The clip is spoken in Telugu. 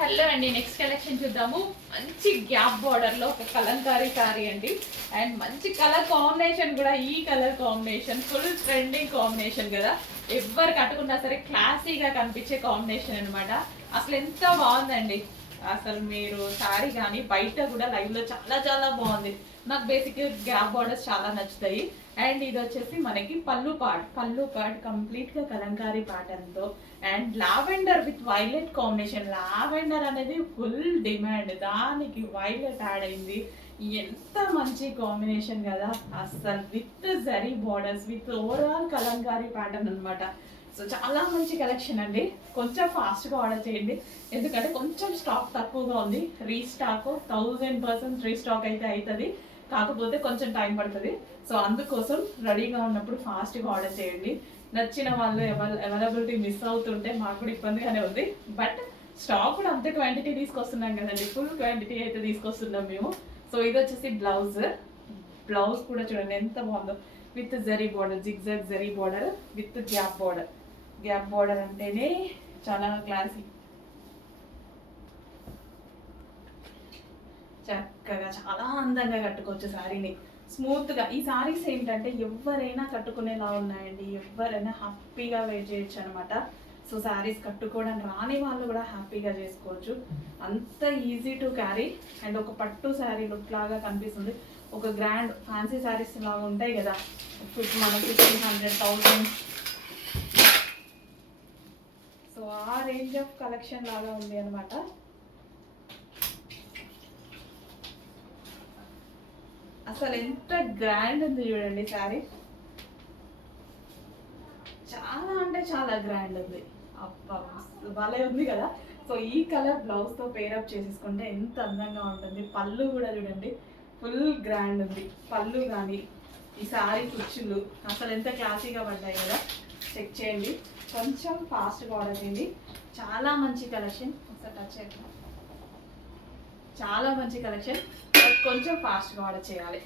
హలో అండి, నెక్స్ట్ కలెక్షన్ చూద్దాము. మంచి గ్యాప్ బార్డర్ లో ఒక కలంకారీ సారీ అండి. అండ్ మంచి కలర్ కాంబినేషన్ కూడా. ఈ colour combination full trending combination కదా. ఎవరు కట్టుకున్నా సరే క్లాసీగా కనిపించే కాంబినేషన్ అనమాట. అసలు ఎంత బాగుందండి. అసలు మీరు సారీ కానీ బయట కూడా లైవ్ లో చాలా చాలా బాగుంది. నాకు బేసిక్ గ్యాప్ బార్డర్స్ చాలా నచ్చుతాయి. అండ్ ఇది వచ్చేసి మనకి పళ్ళు పార్ట్ కంప్లీట్ గా కలంకారీ ప్యాటర్న్ తో and lavender with violet combination. Lavender అనేది ఫుల్ డిమాండ్, దానికి వైలెట్ యాడ్ అయింది. ఎంత మంచి కాంబినేషన్ కదా అసలు. With zari borders with overall Kalamkari pattern అనమాట. సో చాలా మంచి కలెక్షన్ అండి. కొంచెం ఫాస్ట్గా ఆర్డర్ చేయండి, ఎందుకంటే కొంచెం స్టాక్ తక్కువగా ఉంది. రీస్టాక్ 1000% రీస్టాక్ అయితే అవుతుంది, కాకపోతే కొంచెం టైం పడుతుంది. సో అందుకోసం రెడీగా ఉన్నప్పుడు ఫాస్ట్గా ఆర్డర్ చేయండి. నచ్చిన వాళ్ళు అవైలబిలిటీ మిస్ అవుతుంటే మాకు కూడా ఇబ్బందిగానే ఉంది. బట్ స్టాక్ కూడా అంతే క్వాంటిటీ తీసుకొస్తున్నాం కదండి, ఫుల్ క్వాంటిటీ అయితే తీసుకొస్తున్నాం మేము. సో ఇది వచ్చేసి బ్లౌజ్ కూడా చూడండి ఎంత బాగుందో. With zari border, zigzag zari border with gap border అంటేనే చాలా క్లాసీ. చక్కగా చాలా అందంగా కట్టుకోవచ్చు శారీని, స్మూత్ గా. ఈ శారీస్ ఏంటంటే ఎవరైనా కట్టుకునేలా ఉన్నాయండి, ఎవరైనా హ్యాపీగా వేర్ చేయొచ్చు అనమాట. సో శారీస్ కట్టుకోవడం రాని వాళ్ళు కూడా హ్యాపీగా చేసుకోవచ్చు. అంత ఈజీ టు క్యారీ. అండ్ ఒక పట్టు శారీ లుక్ లాగా కనిపిస్తుంది. ఒక గ్రాండ్ ఫ్యాన్సీ శారీస్ లాగా ఉంటాయి కదా, మనకి 1500, 1000. సో ఆ రేంజ్ ఆఫ్ కలెక్షన్ లాగా ఉంది అనమాట. అసలు ఎంత గ్రాండ్ ఉంది చూడండి శారీ. చాలా అంటే చాలా గ్రాండ్ ఉంది. అబ్బా భలే ఉంది కదా. సో ఈ కలర్ బ్లౌజ్ తో పేరప్ చేసేసుకుంటే ఎంత అందంగా ఉంటుంది. పళ్ళు కూడా చూడండి ఫుల్ గ్రాండ్ ఉంది. పళ్ళు కానీ ఈ శారీ కుచ్చులు అసలు ఎంత క్లాసీగా పడ్డాయి కదా. చెక్ చేయండి, కొంచెం ఫాస్ట్గా ఆర్డర్ చేయండి. చాలా మంచి కలెక్షన్. ఒకసారి టచ్ చేయండి. చాలా మంచి కలెక్షన్, కొంచెం ఫాస్ట్గా ఆర్డర్ చేయాలి.